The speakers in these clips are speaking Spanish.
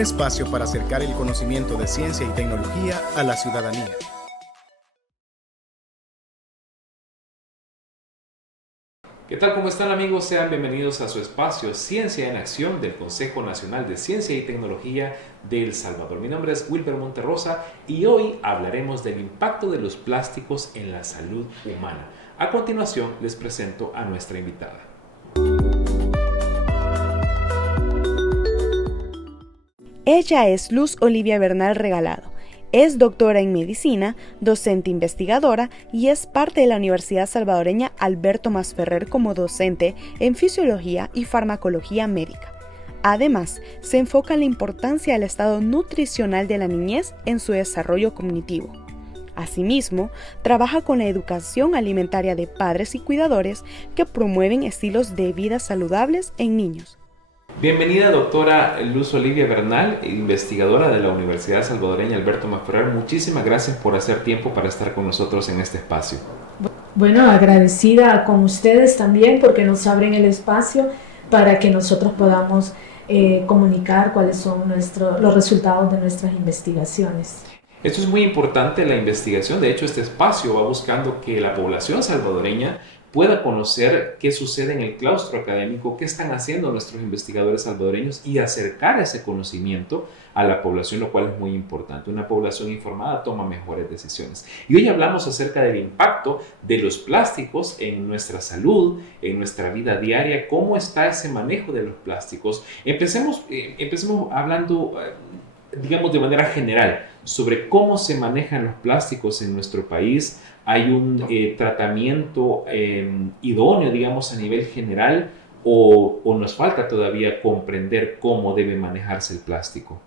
espacio para acercar el conocimiento de ciencia y tecnología a la ciudadanía. ¿Qué tal? ¿Cómo están, amigos? Sean bienvenidos a su espacio Ciencia en Acción del Consejo Nacional de Ciencia y Tecnología de El Salvador. Mi nombre es Wilber Monterrosa y hoy hablaremos del impacto de los plásticos en la salud humana. A continuación les presento a nuestra invitada. Ella es Luz Olivia Bernal Regalado. Es doctora en medicina, docente investigadora y es parte de la Universidad Salvadoreña Alberto Masferrer como docente en fisiología y farmacología médica. Además, se enfoca en la importancia del estado nutricional de la niñez en su desarrollo cognitivo. Asimismo, trabaja con la educación alimentaria de padres y cuidadores que promueven estilos de vida saludables en niños. Bienvenida, doctora Luz Olivia Bernal, investigadora de la Universidad Salvadoreña Alberto Masferrer. Muchísimas gracias por hacer tiempo para estar con nosotros en este espacio. Bueno, agradecida con ustedes también porque nos abren el espacio para que nosotros podamos comunicar cuáles son los resultados de nuestras investigaciones. Esto es muy importante, la investigación. De hecho, este espacio va buscando que la población salvadoreña pueda conocer qué sucede en el claustro académico, qué están haciendo nuestros investigadores salvadoreños y acercar ese conocimiento a la población, lo cual es muy importante. Una población informada toma mejores decisiones. Y hoy hablamos acerca del impacto de los plásticos en nuestra salud, en nuestra vida diaria, cómo está ese manejo de los plásticos. Empecemos hablando, digamos, de manera general sobre cómo se manejan los plásticos en nuestro país. ¿Hay un tratamiento idóneo, digamos, a nivel general o nos falta todavía comprender cómo debe manejarse el plástico?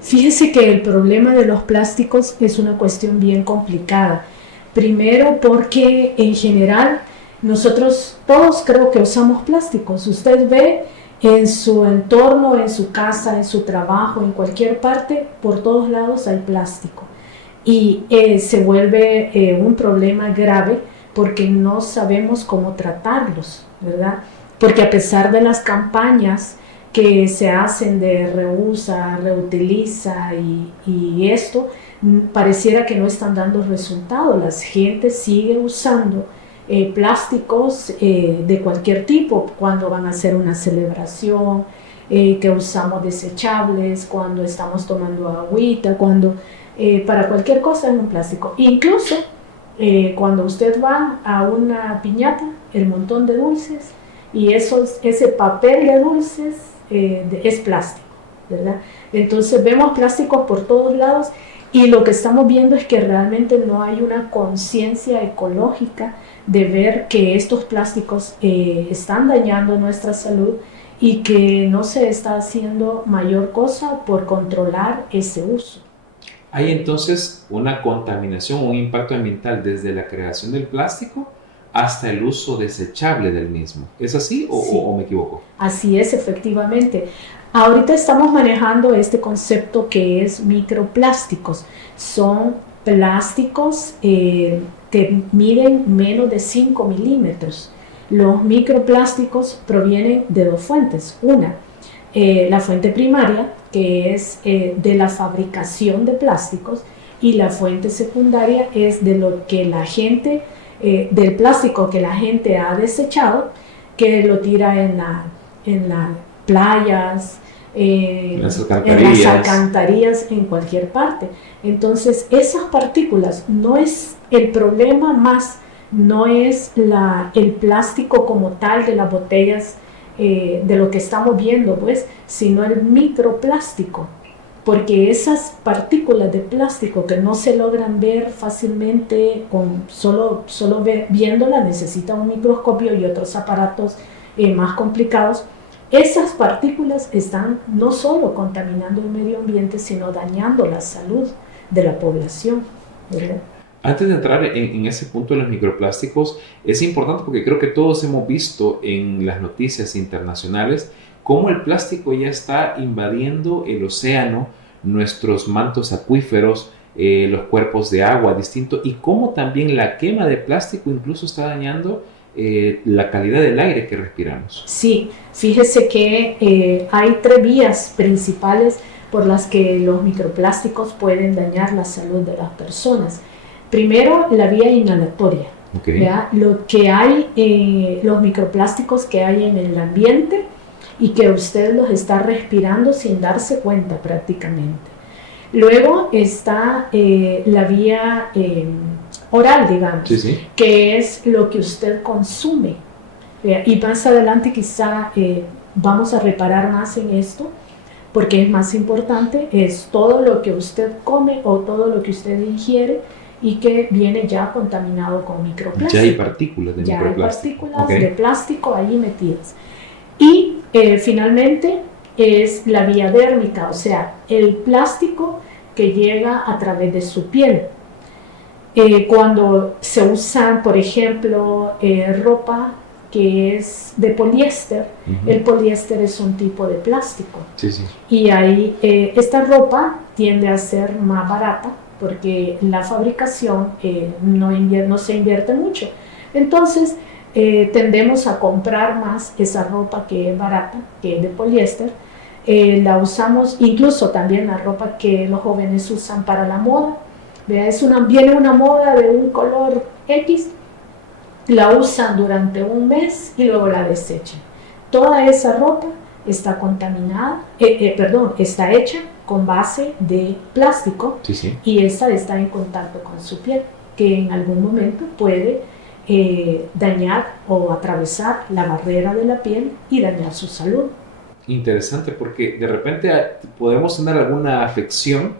Fíjese que el problema de los plásticos es una cuestión bien complicada. Primero porque en general nosotros todos creo que usamos plásticos. Usted ve en su entorno, en su casa, en su trabajo, en cualquier parte, por todos lados hay plástico. Y se vuelve un problema grave porque no sabemos cómo tratarlos, ¿verdad? Porque a pesar de las campañas que se hacen de reusa, reutiliza y esto, pareciera que no están dando resultados. La gente sigue usando plásticos de cualquier tipo cuando van a hacer una celebración, que usamos desechables, cuando estamos tomando agüita, para cualquier cosa es un plástico. Incluso cuando usted va a una piñata, el montón de dulces y ese papel de dulces es plástico, ¿verdad? Entonces vemos plásticos por todos lados y lo que estamos viendo es que realmente no hay una conciencia ecológica de ver que estos plásticos están dañando nuestra salud y que no se está haciendo mayor cosa por controlar ese uso. ¿Hay entonces una contaminación, un impacto ambiental desde la creación del plástico hasta el uso desechable del mismo? ¿Es así o me equivoco? Así es, efectivamente. Ahorita estamos manejando este concepto que es microplásticos. Son plásticos que miden menos de 5 milímetros. Los microplásticos provienen de dos fuentes. Una, la fuente primaria, que es de la fabricación de plásticos, y la fuente secundaria es de lo que la gente, del plástico que la gente ha desechado, que lo tira en las playas, en las alcantarillas, en cualquier parte. Entonces esas partículas no es el problema no es el plástico como tal de las botellas de lo que estamos viendo, pues, sino el microplástico, porque esas partículas de plástico que no se logran ver fácilmente con solo viéndolas, necesitan un microscopio y otros aparatos más complicados. Esas partículas están no solo contaminando el medio ambiente, sino dañando la salud de la población, ¿verdad? Antes de entrar en ese punto de los microplásticos, es importante porque creo que todos hemos visto en las noticias internacionales cómo el plástico ya está invadiendo el océano, nuestros mantos acuíferos, los cuerpos de agua distintos, y cómo también la quema de plástico incluso está dañando la calidad del aire que respiramos. Sí, fíjese que hay tres vías principales por las que los microplásticos pueden dañar la salud de las personas. Primero, la vía inhalatoria. Okay. Lo que hay, los microplásticos que hay en el ambiente y que usted los está respirando sin darse cuenta prácticamente. Luego está la vía oral, digamos, que es lo que usted consume. Y más adelante quizá vamos a reparar más en esto, porque es más importante, es todo lo que usted come o todo lo que usted ingiere y que viene ya contaminado con microplástico. Ya hay partículas de microplástico. Ya hay partículas de plástico ahí metidas. Y finalmente es la vía dérmica, o sea, el plástico que llega a través de su piel. Cuando se usa, por ejemplo, ropa que es de poliéster, el poliéster es un tipo de plástico. Y ahí esta ropa tiende a ser más barata porque la fabricación no se invierte mucho. Entonces, tendemos a comprar más esa ropa que es barata, que es de poliéster. La usamos, incluso también la ropa que los jóvenes usan para la moda. Viene una moda de un color X, la usan durante un mes y luego la desechan. Toda esa ropa está contaminada, está hecha con base de plástico y esa está en contacto con su piel, que en algún momento puede dañar o atravesar la barrera de la piel y dañar su salud. Interesante, porque de repente podemos tener alguna afección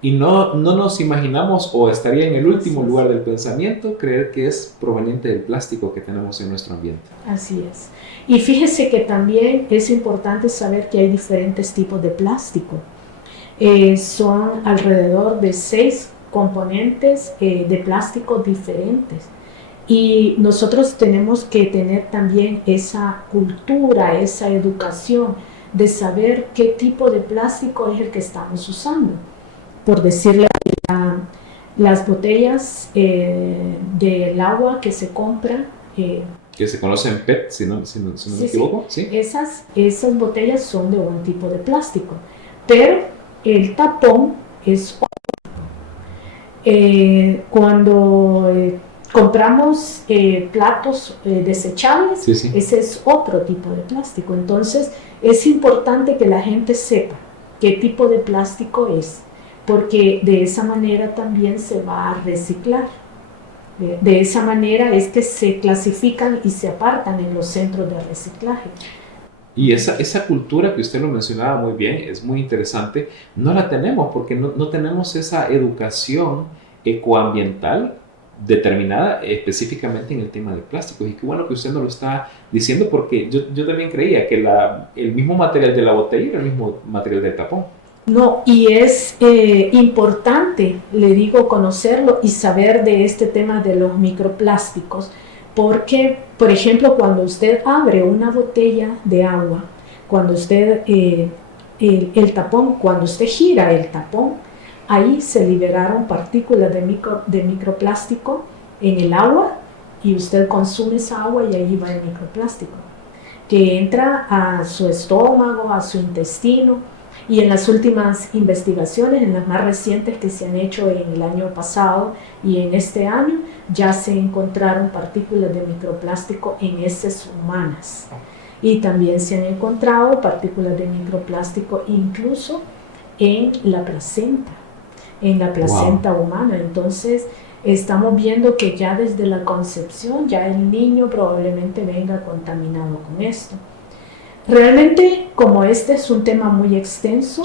y no nos imaginamos, o estaría en el último lugar del pensamiento, creer que es proveniente del plástico que tenemos en nuestro ambiente. Así es. Y fíjese que también es importante saber que hay diferentes tipos de plástico. Son alrededor de 6 componentes de plástico diferentes. Y nosotros tenemos que tener también esa cultura, esa educación de saber qué tipo de plástico es el que estamos usando. Por decirle, las botellas del agua que se compra, que se conocen PET, si no me equivoco. ¿Sí? Esas botellas son de un tipo de plástico, pero el tapón es otro. Cuando compramos platos desechables, ese es otro tipo de plástico. Entonces es importante que la gente sepa qué tipo de plástico es, porque de esa manera también se va a reciclar. De esa manera es que se clasifican y se apartan en los centros de reciclaje. Y esa cultura que usted lo mencionaba muy bien, es muy interesante, no la tenemos porque no tenemos esa educación ecoambiental determinada específicamente en el tema del plástico. Y qué bueno que usted nos lo está diciendo, porque yo también creía que el mismo material de la botella era el mismo material del tapón. No, y es importante, le digo, conocerlo y saber de este tema de los microplásticos, porque, por ejemplo, cuando usted abre una botella de agua, cuando usted, el tapón, cuando usted gira el tapón, ahí se liberaron partículas de microplástico en el agua y usted consume esa agua y ahí va el microplástico, que entra a su estómago, a su intestino. Y en las últimas investigaciones, en las más recientes que se han hecho en el año pasado y en este año, ya se encontraron partículas de microplástico en heces humanas. Y también se han encontrado partículas de microplástico incluso en la placenta humana. Entonces, estamos viendo que ya desde la concepción, ya el niño probablemente venga contaminado con esto. Realmente, como este es un tema muy extenso,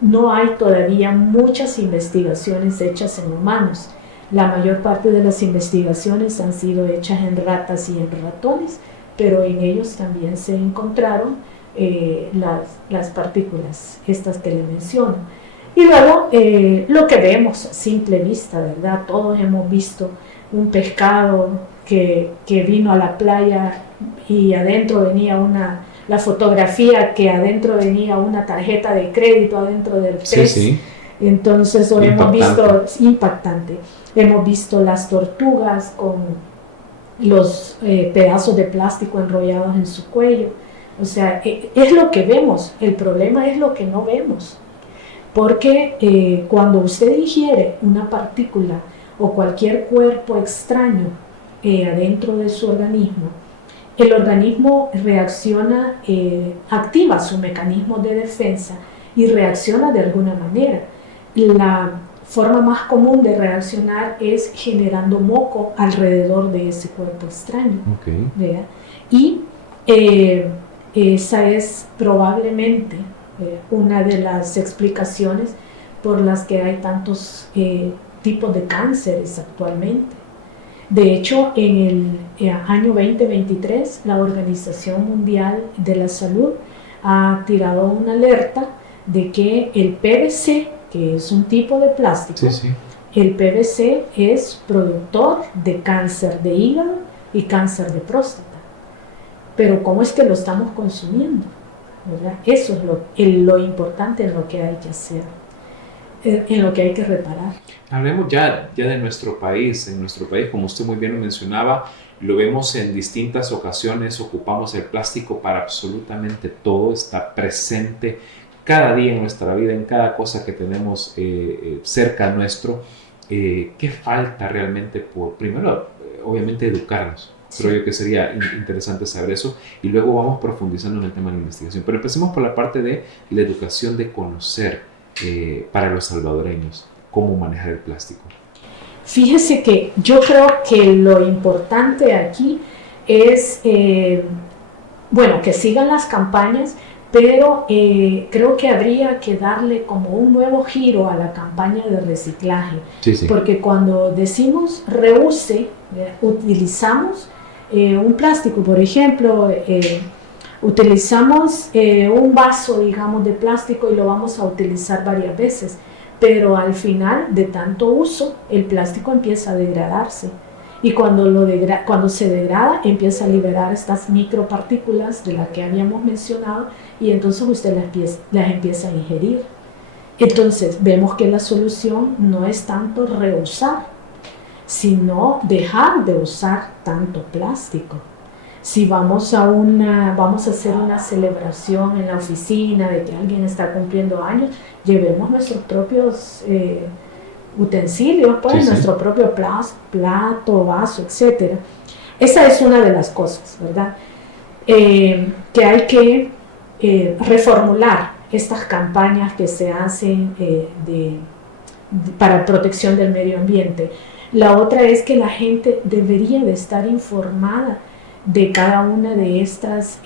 no hay todavía muchas investigaciones hechas en humanos. La mayor parte de las investigaciones han sido hechas en ratas y en ratones, pero en ellos también se encontraron las partículas, estas que le menciono. Y luego, lo que vemos a simple vista, ¿verdad? Todos hemos visto un pescado que vino a la playa y adentro venía la fotografía que adentro venía una tarjeta de crédito adentro del pez. Entonces hemos visto, impactante, hemos visto las tortugas con los pedazos de plástico enrollados en su cuello. O sea, es lo que vemos, el problema es lo que no vemos. Porque cuando usted ingiere una partícula o cualquier cuerpo extraño adentro de su organismo, el organismo reacciona, activa su mecanismo de defensa y reacciona de alguna manera. La forma más común de reaccionar es generando moco alrededor de ese cuerpo extraño. Okay. ¿Verdad? Y esa es probablemente una de las explicaciones por las que hay tantos tipos de cánceres actualmente. De hecho, en el año 2023, la Organización Mundial de la Salud ha tirado una alerta de que el PVC, que es un tipo de plástico, el PVC es productor de cáncer de hígado y cáncer de próstata. Pero ¿cómo es que lo estamos consumiendo? ¿Verdad? Eso es lo importante en lo que hay que hacer, en lo que hay que reparar. Hablemos ya de nuestro país. En nuestro país, como usted muy bien lo mencionaba, lo vemos en distintas ocasiones, ocupamos el plástico para absolutamente todo, está presente cada día en nuestra vida, en cada cosa que tenemos cerca nuestro. ¿Qué falta realmente por, primero, obviamente, educarnos? Creo yo que sería interesante saber eso y luego vamos profundizando en el tema de la investigación. Pero empecemos por la parte de la educación, de conocer para los salvadoreños cómo manejar el plástico. Fíjese que yo creo que lo importante aquí es, bueno, que sigan las campañas, pero creo que habría que darle como un nuevo giro a la campaña de reciclaje. Sí. Porque cuando decimos reuse, utilizamos un plástico, por ejemplo, utilizamos un vaso, digamos, de plástico y lo vamos a utilizar varias veces, pero al final de tanto uso el plástico empieza a degradarse y cuando se degrada empieza a liberar estas micropartículas de las que habíamos mencionado y entonces usted las empieza a ingerir. Entonces vemos que la solución no es tanto reusar, sino dejar de usar tanto plástico. Si vamos a hacer una celebración en la oficina de que alguien está cumpliendo años, llevemos nuestros propios utensilios, pues, nuestro propio plato, vaso, etc. Esa es una de las cosas, ¿verdad? Que hay que reformular estas campañas que se hacen para protección del medio ambiente. La otra es que la gente debería de estar informada de cada una de estos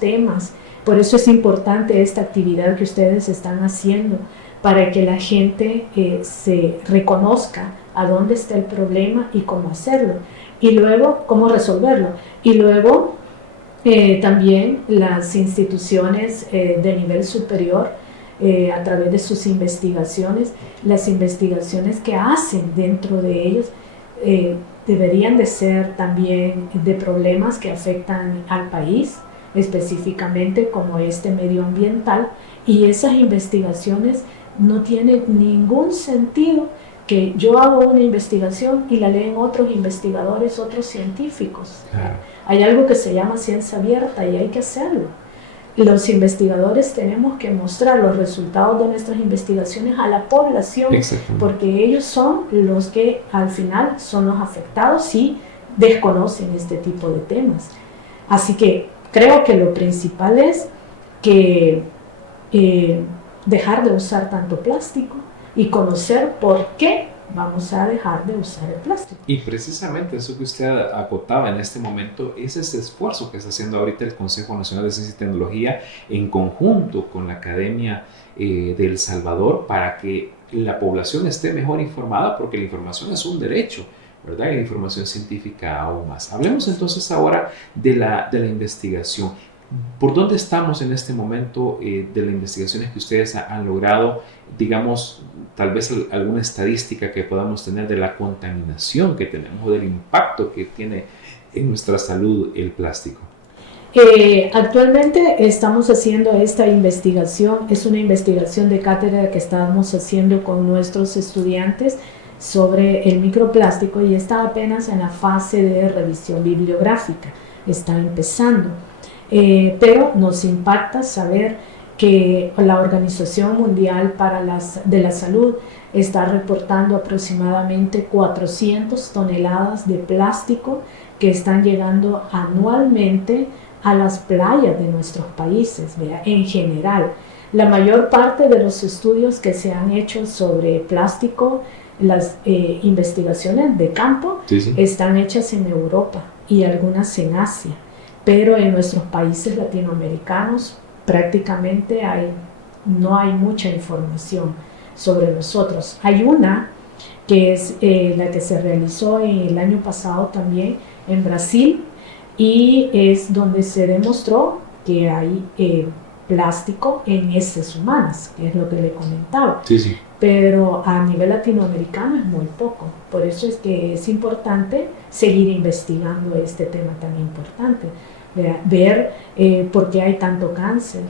temas. Por eso es importante esta actividad que ustedes están haciendo, para que la gente se reconozca a dónde está el problema y cómo hacerlo, y luego cómo resolverlo. Y luego también las instituciones de nivel superior, a través de sus investigaciones, las investigaciones que hacen dentro de ellos, deberían de ser también de problemas que afectan al país, específicamente como este medioambiental, y esas investigaciones no tienen ningún sentido que yo hago una investigación y la leen otros investigadores, otros científicos. Claro. Hay algo que se llama ciencia abierta y hay que hacerlo. Los investigadores tenemos que mostrar los resultados de nuestras investigaciones a la población, porque ellos son los que al final son los afectados si desconocen este tipo de temas. Así que creo que lo principal es que dejar de usar tanto plástico y conocer por qué vamos a dejar de usar el plástico. Y precisamente eso que usted acotaba en este momento es ese esfuerzo que está haciendo ahorita el Consejo Nacional de Ciencia y Tecnología en conjunto con la Academia de El Salvador, para que la población esté mejor informada, porque la información es un derecho, ¿verdad? Y la información científica aún más. Hablemos entonces ahora de la investigación. ¿Por dónde estamos en este momento de las investigaciones que ustedes han logrado? Digamos, tal vez alguna estadística que podamos tener de la contaminación que tenemos o del impacto que tiene en nuestra salud el plástico. Actualmente estamos haciendo esta investigación, es una investigación de cátedra que estamos haciendo con nuestros estudiantes sobre el microplástico y está apenas en la fase de revisión bibliográfica, está empezando. pero nos impacta saber que la Organización Mundial de la Salud está reportando aproximadamente 400 toneladas de plástico que están llegando anualmente a las playas de nuestros países, ¿verdad? En general. La mayor parte de los estudios que se han hecho sobre plástico, las investigaciones de campo, están hechas en Europa y algunas en Asia, pero en nuestros países latinoamericanos prácticamente no hay mucha información sobre nosotros. Hay una que es la que se realizó el año pasado también en Brasil, y es donde se demostró que hay plástico en heces humanas, que es lo que le comentaba. Pero a nivel latinoamericano es muy poco. Por eso es que es importante seguir investigando este tema tan importante, ver por qué hay tanto cáncer,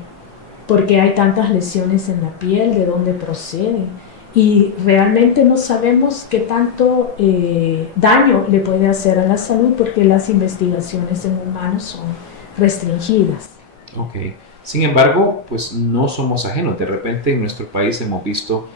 por qué hay tantas lesiones en la piel, de dónde proceden. Y realmente no sabemos qué tanto daño le puede hacer a la salud, porque las investigaciones en humanos son restringidas. Ok. Sin embargo, pues no somos ajenos. De repente en nuestro país hemos visto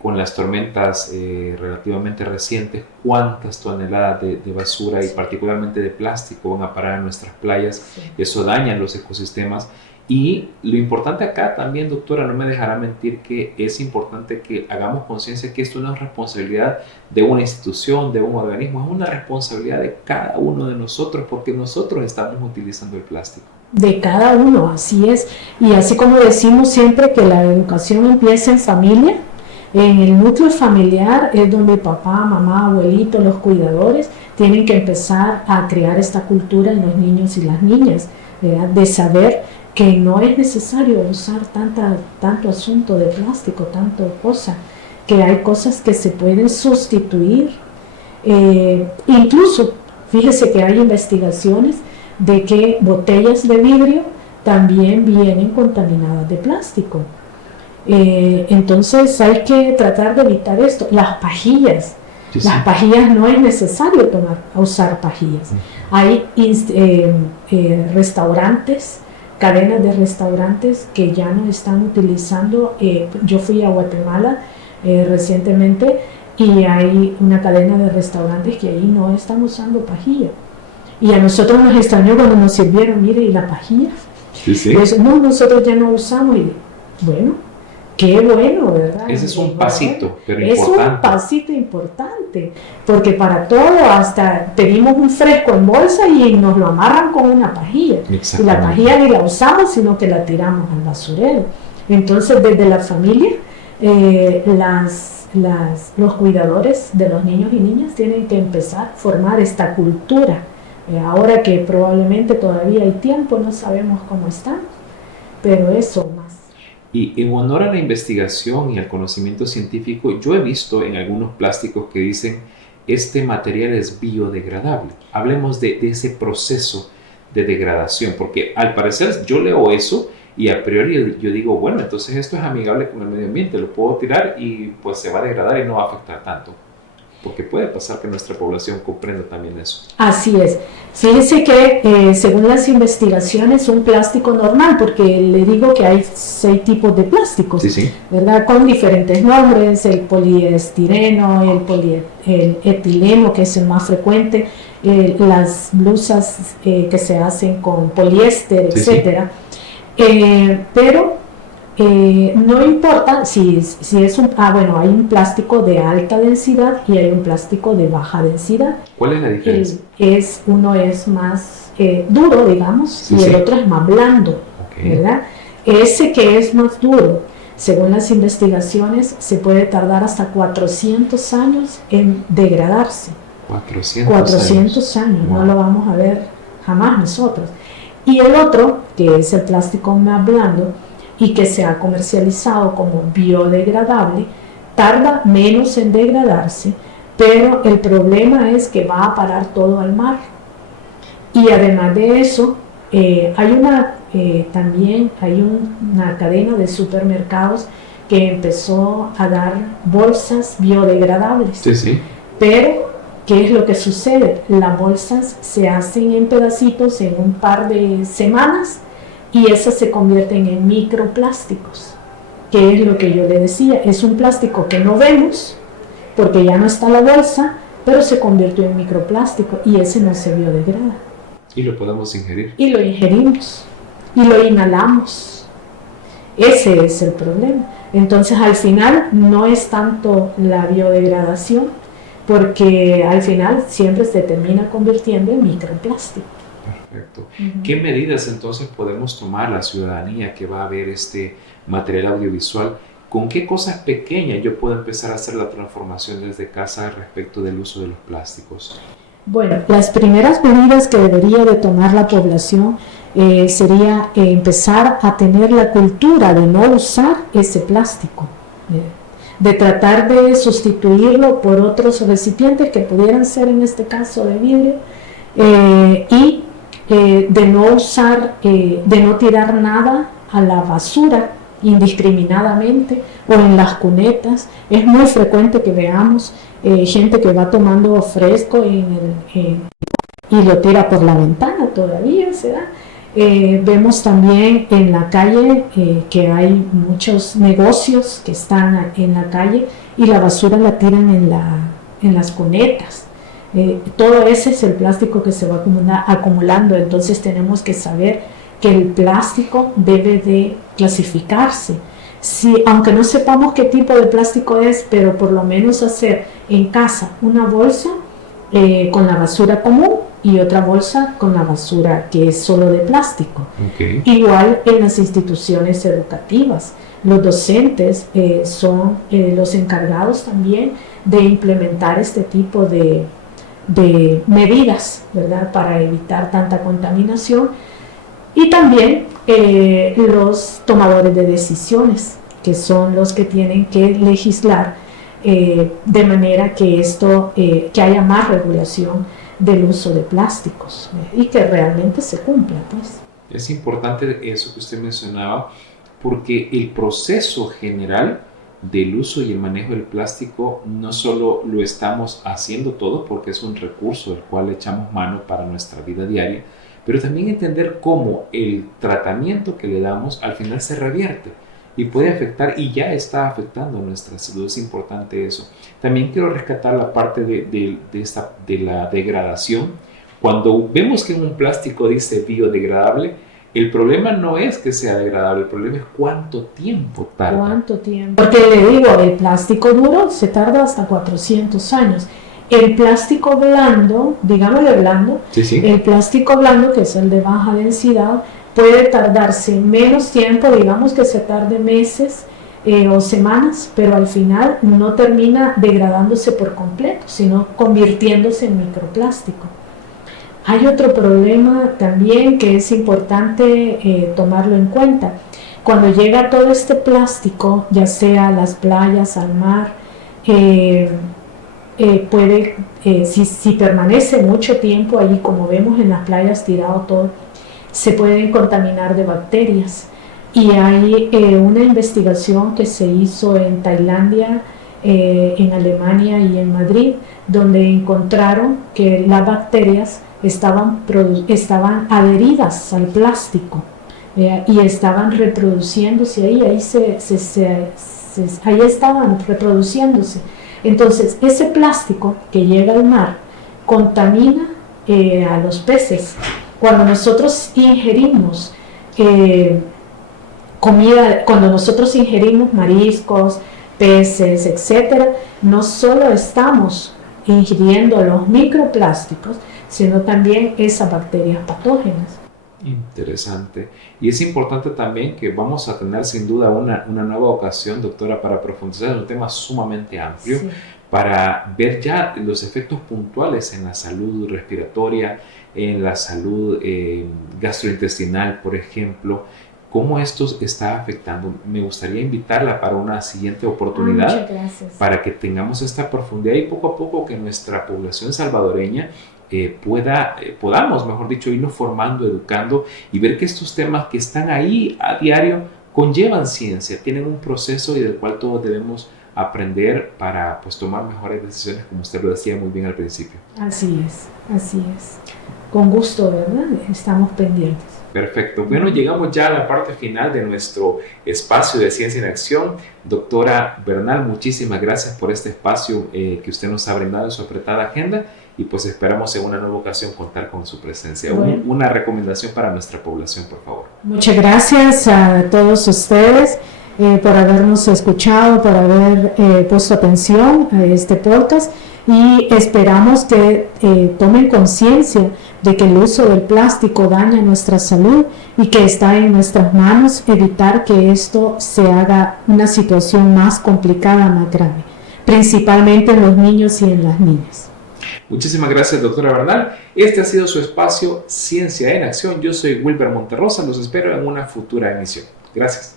con las tormentas relativamente recientes cuántas toneladas de basura y particularmente de plástico van a parar a nuestras playas. Eso daña los ecosistemas. Y lo importante acá también, doctora, no me dejará mentir, que es importante que hagamos conciencia que esto no es responsabilidad de una institución, de un organismo, es una responsabilidad de cada uno de nosotros, porque nosotros estamos utilizando el plástico. De cada uno, así es. Y así como decimos siempre que la educación empieza en familia, en el núcleo familiar es donde papá, mamá, abuelito, los cuidadores tienen que empezar a crear esta cultura en los niños y las niñas, ¿verdad? De saber que no es necesario usar tanto asunto de plástico, tanto cosa, que hay cosas que se pueden sustituir. Incluso, fíjese que hay investigaciones de que botellas de vidrio también vienen contaminadas de plástico. Entonces hay que tratar de evitar esto. Las pajillas, las pajillas no es necesario usar pajillas. Hay restaurantes, cadenas de restaurantes que ya no están utilizando. Yo fui a Guatemala recientemente y hay una cadena de restaurantes que ahí no están usando pajilla. Y a nosotros nos extrañó cuando nos sirvieron, mire, ¿y la pajilla? Pues, no, nosotros ya no usamos. Y bueno, qué bueno, ¿verdad? Ese es un pasito, pero es importante. Un pasito importante, porque para todo, hasta pedimos un fresco en bolsa y nos lo amarran con una pajilla. Y la pajilla ni la usamos, sino que la tiramos al basurero. Entonces, desde la familia, los cuidadores de los niños y niñas tienen que empezar a formar esta cultura. Ahora que probablemente todavía hay tiempo, no sabemos cómo están, pero eso más. Y en honor a la investigación y al conocimiento científico, yo he visto en algunos plásticos que dicen este material es biodegradable. Hablemos de ese proceso de degradación, porque al parecer yo leo eso y a priori yo digo, bueno, entonces esto es amigable con el medio ambiente, lo puedo tirar y pues se va a degradar y no va a afectar tanto. Porque puede pasar que nuestra población comprenda también eso. Así es. Fíjense que según las investigaciones, un plástico normal, porque le digo que hay 6 tipos de plásticos, ¿verdad? Con diferentes nombres: el poliestireno, el etileno, que es el más frecuente, las blusas que se hacen con poliéster, etcétera. Pero no importa si es hay un plástico de alta densidad y hay un plástico de baja densidad. ¿Cuál es la diferencia? Uno es más duro, digamos, y el otro es más blando, ¿verdad? Ese que es más duro, según las investigaciones, se puede tardar hasta 400 años en degradarse. 400 años, wow. No lo vamos a ver jamás nosotros. Y el otro, que es el plástico más blando, y que se ha comercializado como biodegradable, tarda menos en degradarse, pero el problema es que va a parar todo al mar. Y además de eso, también hay una cadena de supermercados que empezó a dar bolsas biodegradables, pero ¿qué es lo que sucede? Las bolsas se hacen en pedacitos en un par de semanas y esas se convierten en microplásticos, que es lo que yo le decía, es un plástico que no vemos porque ya no está la bolsa, pero se convirtió en microplástico y ese no se biodegrada. Y lo podemos ingerir. Y lo ingerimos y lo inhalamos. Ese es el problema. Entonces al final no es tanto la biodegradación, porque al final siempre se termina convirtiendo en microplástico. Perfecto. ¿Qué medidas entonces podemos tomar la ciudadanía que va a ver este material audiovisual? ¿Con qué cosas pequeñas yo puedo empezar a hacer la transformación desde casa respecto del uso de los plásticos? Bueno, las primeras medidas que debería de tomar la población sería empezar a tener la cultura de no usar ese plástico, de tratar de sustituirlo por otros recipientes que pudieran ser en este caso de vidrio, y de no usar, de no tirar nada a la basura indiscriminadamente o en las cunetas. Es muy frecuente que veamos gente que va tomando fresco y lo tira por la ventana, todavía se da. Vemos también en la calle que hay muchos negocios que están en la calle y la basura la tiran en las cunetas. Todo ese es el plástico que se va acumulando. Entonces tenemos que saber que el plástico debe de clasificarse. Aunque no sepamos qué tipo de plástico es, pero por lo menos hacer en casa una bolsa con la basura común y otra bolsa con la basura que es solo de plástico. Okay. Igual en las instituciones educativas. Los docentes son los encargados también de implementar este tipo de medidas, ¿verdad?, para evitar tanta contaminación. Y también los tomadores de decisiones, que son los que tienen que legislar de manera que que haya más regulación del uso de plásticos y que realmente se cumpla, pues. Es importante eso que usted mencionaba, porque el proceso general del uso y el manejo del plástico no solo lo estamos haciendo todo porque es un recurso del cual echamos mano para nuestra vida diaria, pero también entender cómo el tratamiento que le damos al final se revierte y puede afectar y ya está afectando nuestra salud. Es importante eso. También quiero rescatar la parte de la degradación. Cuando vemos que en un plástico dice biodegradable, el problema no es que sea degradable, el problema es cuánto tiempo tarda. ¿Cuánto tiempo? Porque le digo, el plástico duro se tarda hasta 400 años. El plástico blando, digámosle blando, Sí. El plástico blando, que es el de baja densidad, puede tardarse menos tiempo, digamos que se tarde meses o semanas, pero al final no termina degradándose por completo, sino convirtiéndose en microplástico. Hay otro problema también que es importante tomarlo en cuenta. Cuando llega todo este plástico, ya sea a las playas, al mar, si permanece mucho tiempo allí, como vemos en las playas tirado todo, se pueden contaminar de bacterias. Y hay una investigación que se hizo en Tailandia, en Alemania y en Madrid, donde encontraron que las bacterias estaban adheridas al plástico y estaban reproduciéndose ahí estaban reproduciéndose. Entonces ese plástico que llega al mar contamina a los peces. Cuando nosotros ingerimos comida, cuando nosotros ingerimos mariscos, peces, etcétera, no solo estamos ingiriendo los microplásticos, sino también esas bacterias patógenas. Interesante. Y es importante también que vamos a tener sin duda una nueva ocasión, doctora, para profundizar en un tema sumamente amplio, sí, para ver ya los efectos puntuales en la salud respiratoria, en la salud gastrointestinal, por ejemplo, cómo esto está afectando. Me gustaría invitarla para una siguiente oportunidad, para que tengamos esta profundidad y poco a poco que nuestra población salvadoreña podamos, mejor dicho, irnos formando, educando y ver que estos temas que están ahí a diario conllevan ciencia, tienen un proceso y del cual todos debemos aprender para pues tomar mejores decisiones, como usted lo decía muy bien al principio. Así es, así es. Con gusto, ¿verdad? Estamos pendientes. Perfecto. Bueno, llegamos ya a la parte final de nuestro espacio de Ciencia en Acción. Doctora Bernal, muchísimas gracias por este espacio que usted nos ha brindado en su apretada agenda y pues esperamos en una nueva ocasión contar con su presencia. Bueno. Una recomendación para nuestra población, por favor. Muchas gracias a todos ustedes por habernos escuchado, por haber puesto atención a este podcast y esperamos que tomen conciencia de que el uso del plástico daña nuestra salud y que está en nuestras manos evitar que esto se haga una situación más complicada, más grave, principalmente en los niños y en las niñas. Muchísimas gracias, doctora Bernal. Este ha sido su espacio Ciencia en Acción. Yo soy Wilber Monterrosa. Los espero en una futura emisión. Gracias.